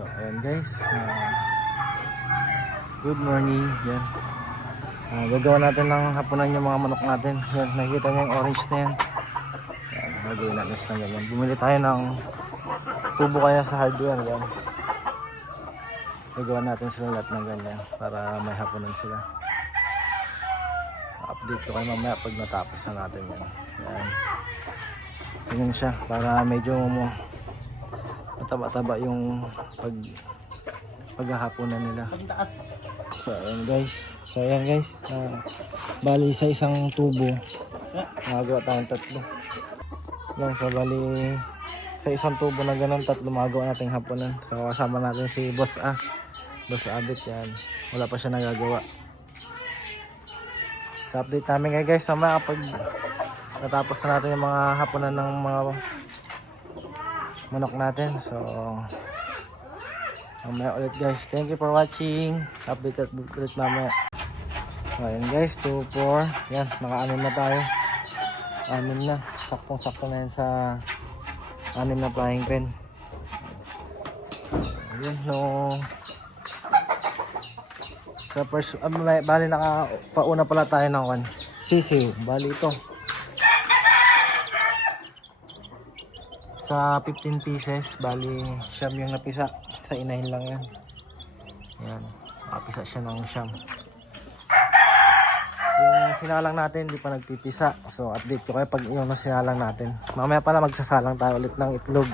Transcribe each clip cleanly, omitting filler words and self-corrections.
So ayan guys, good morning. Yan. Gagawa natin ng hapunan yung mga manok natin. Yan, nakikita niyo yung orange na yan. Yan, gagawin natin sila ganyan. Bumili tayo ng tubo kaya sa hardware. Yan. Gagawa natin sila lahat ng ganyan para may hapunan sila. Update ko kayo mamaya pag natapos na natin yan. Yan. Ganyan siya para medyo mataba-taba yung paghahaponan nila. So ayan guys. Bali sa isang tubo magawa tayong tatlo. Yan, so bali sa isang tubo na ganun tatlo magawa nating hapunan. So kasama natin si Boss Abit yan. Wala pa siya nagagawa. Sa update namin guys mamaya kapag natapos na natin yung mga hapunan ng mga manok natin. So mamaya ulit guys. Thank you for watching. Update ulit mamaya. Ayan guys, 2, 4. Yan, naka-anim na tayo. 6 na. Saktong-sakto na yan sa 6 na flying pen. Ayan, no. Sa first, bali nakapauna pala tayo ng sisiw. Bali ito. Sa 15 pieces, bali siyam yung napisa. Sa inahin lang yan. Yan, nakapisa siya ng siyam. Yung sinalang natin, hindi pa nagpipisa. So, update ko kayo pag yung sinalang natin. Mamaya pala magsasalang tayo ulit ng itlog.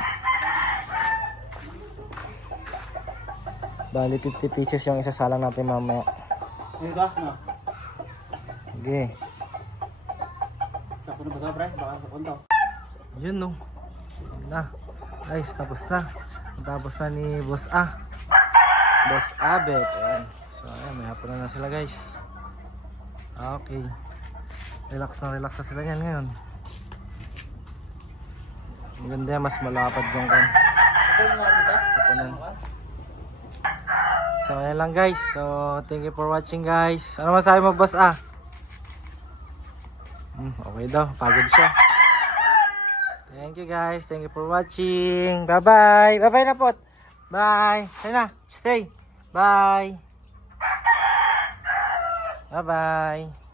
Bali, 50 pieces yung isasalang natin mamaya. Sige. Yun no. Na. Guys, tapos na. Tapos na ni Boss Abet. Ayan. So, ayan, may hapon na sila guys. Okay. Relax na sila yan ngayon. Maganda yan, mas malapad yung hapunan. So, ayan lang guys. So, thank you for watching guys. Ano masabi mo Boss okay daw, pagod siya. Thank you guys. Thank you for watching. Bye-bye. Bye-bye na po. Bye. Say na. Stay. Bye. Bye-bye.